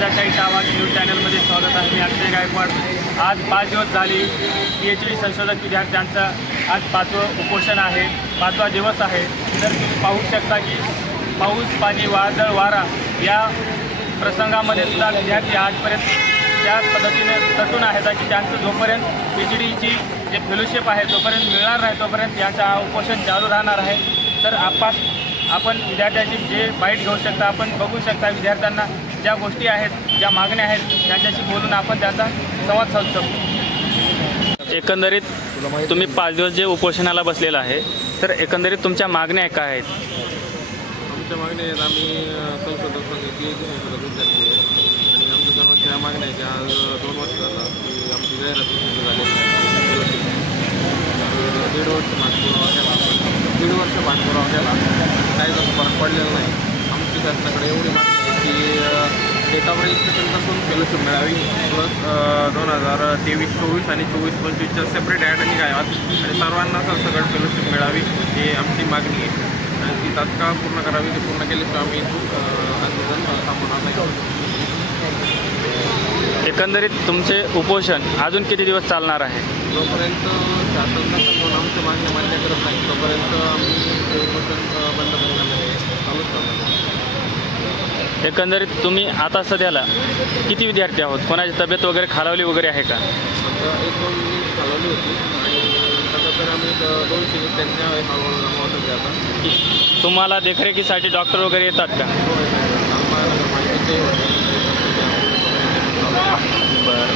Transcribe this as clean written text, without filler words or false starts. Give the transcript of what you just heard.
राजाशाहीचा आवाज न्यूज चॅनलमध्ये स्वागत आहे. मी अक्षय गायकवाड. आज 5 दिवस झाले PhD संशोधक विद्यार्थ्यांचं आज 5वं उपोषण आहे, 5वा दिवस आहे. तर तुम्ही पाहू शकता की पाऊस, पाणी, वादळ, वारा या प्रसंगामध्ये सुद्धा विद्यार्थी आजपर्यंत त्या पद्धतीने तटून आहेत की त्यांचं जोपर्यंत PhDची जे फेलोशिप आहे तोपर्यंत मिळणार नाही तोपर्यंत याचं उपोषण चालू राहणार आहे. तर आपण विद्यार्थ्यांची जे बाईट घेऊ शकता, आपण बघू शकता विद्यार्थ्यांना ज्या गोष्टी आहेत, ज्या मागण्या आहेत त्यांच्याशी बोलून आपण त्याचा संवाद साधू शकतो. एकंदरीत तुम्ही 5 दिवस जे उपोषणाला बसलेला आहे, तर एकंदरीत तुमच्या मागण्या काय आहेत? आमच्या मागण्या आहेत, आम्ही संशोधक PhD संशोधक विद्यार्थी आहे आणि आमच्या सर्वांच्या मागण्या आहेत. आज 2 वर्ष झालं की आमची जाहिरात झालेली आहे. 1.5 वर्ष पाठपुरावा केला, काही जसं फरक पडलेला नाही. आमची शासनाकडे एवढी मागणी आहे की डेटा रजिस्ट्रेशनपासून फेलोशिप मिळावी, प्लस 2023-24 आणि 24-25च्या सेपरेट ॲड निघाव्यात आणि सर्वांना सरसकट फेलोशिप मिळावी ही आमची मागणी आहे आणि ती तात्काळ पूर्ण करावी. ती पूर्ण केल्याशिवाय आम्ही आंदोलन थांबवणार नाही. एकंदरीत तुमचे उपोषण अजून किती दिवस चालणार आहे? जोपर्यंत शासन नसून आमच्या मागण्या मान्य करत नाही तोपर्यंत आम्ही ते उपोषण बंद करणार नाही, चालूच करणार. एकंदरीत तुम्ही आता सध्याला किती विद्यार्थी आहोत? कोणाची तब्येत वगैरे खालावली वगैरे आहे का? आता 1-2 मिनिट खालावली होती आणि आता तर आम्ही 2 त्यांच्या हळूहळू जमावत होते. आता तुम्हाला देखरेखीसाठी डॉक्टर वगैरे येतात का? आम्हाला माहितीचे होते. बरं.